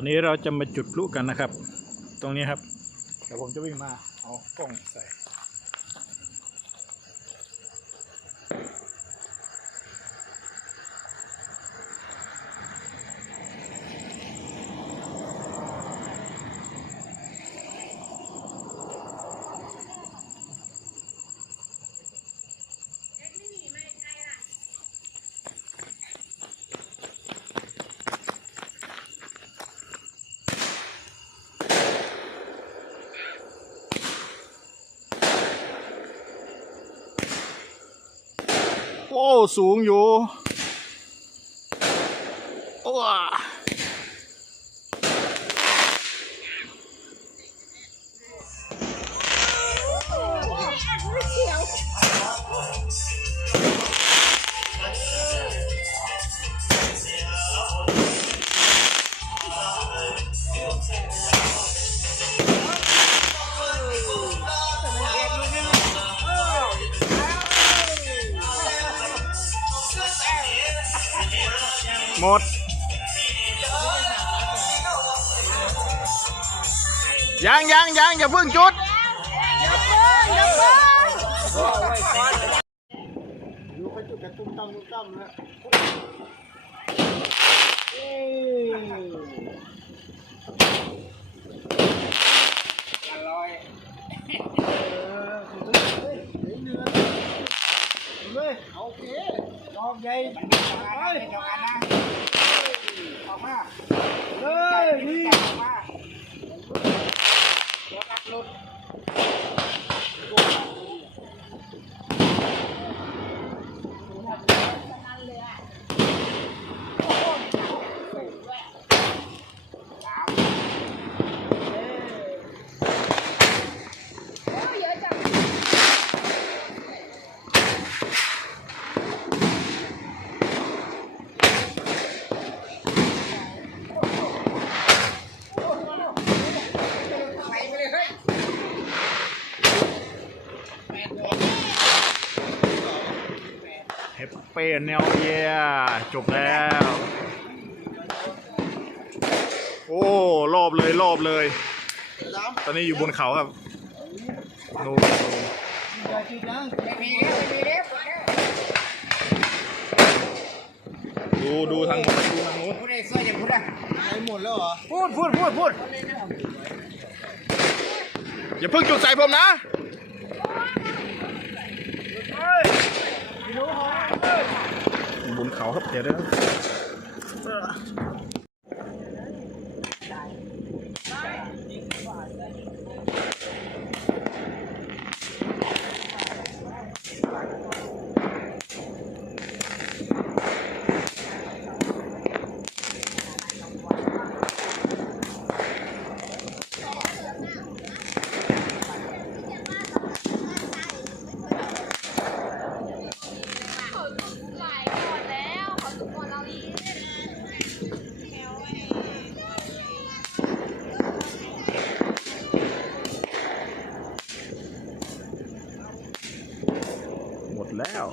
อนนี้เราจะมาจุดพลุกันนะครับตรงนี้ครับเดี๋ยวผมจะวิ่งมาเอากล้องใส่โอ้สูงอยู่โอ้หมดยังอย่าเพิ่งจุดอยู่ไปจุดกระตุ้มตั้มแล้วอร่อยเลยโอเคดอกใหญ่ไปดอกอันนะออกมาเลยนี่ออกมาตัวนักลุดเฮปเป้แนวเยียจบแล้วโอ้รอบเลยตอนนี้อยู่บนเขาครับดูทางนู้นพูดไอ้เสื้ออย่าพูดอะหมดแล้วเหรอพูดอย่าเพิ่งจุดใส่ผมนะบนเขาครับเดี๋ยวนะหมดแล้ว